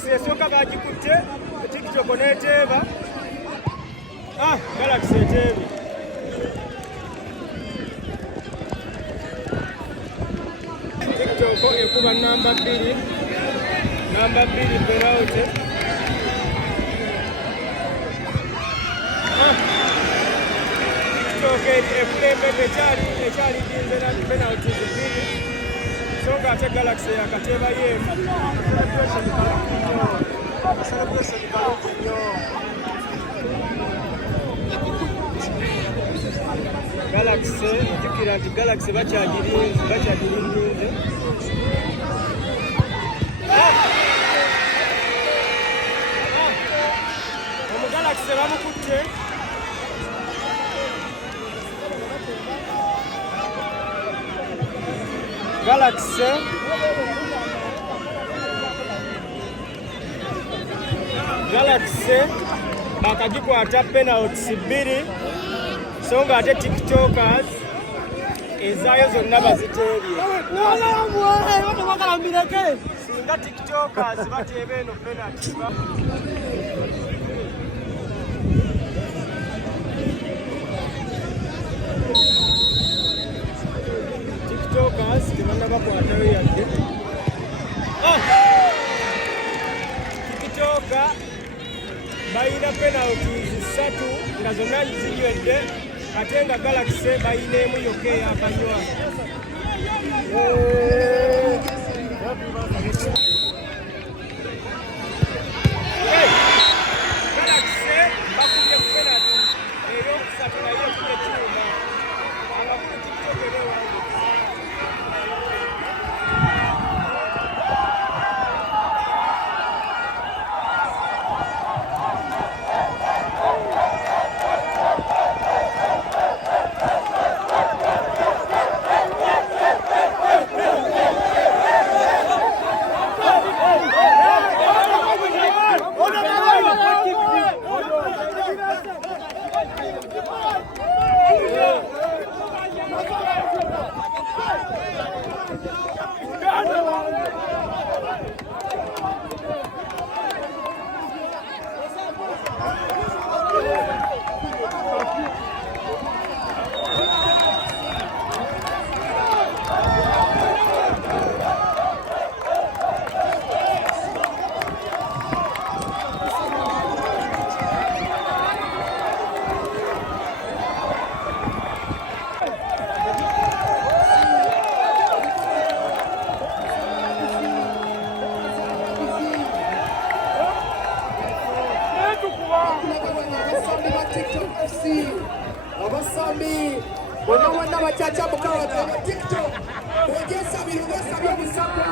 Galaxy esooka bagikutte TikTok n'eteeba. Galaxy eteebe. TikTok ekuba namba 2. Namba 2 penalty. TikTok ekulembedde ekyali dinze na penalty 2. So nga ate Galaxy yakateeba yeemu. Celebration kalungi nnyo. Galaxy jjukira nti Galaxy bakyagirinze. Omugalaxy bamukutte. Galaxy bakagikwata penalty 2. So nga ate TikTokers ezaayo zonna baziteebye. Singa TikTokers bateeba eno penalty. TikTokers tebannabakwatayo yadde. TikToker bayina penalties 3 nga zonna zinywedde. Ate nga Galaxy bayina emu yokka eyakanywa. Galaxy bakubye penalty ey'okusatu naye ekubye kyuma. Abakulu TikTok ebeewandika. Abasambi bonna bonna bacaca mukawa TikTok ogesa bino besabye musaka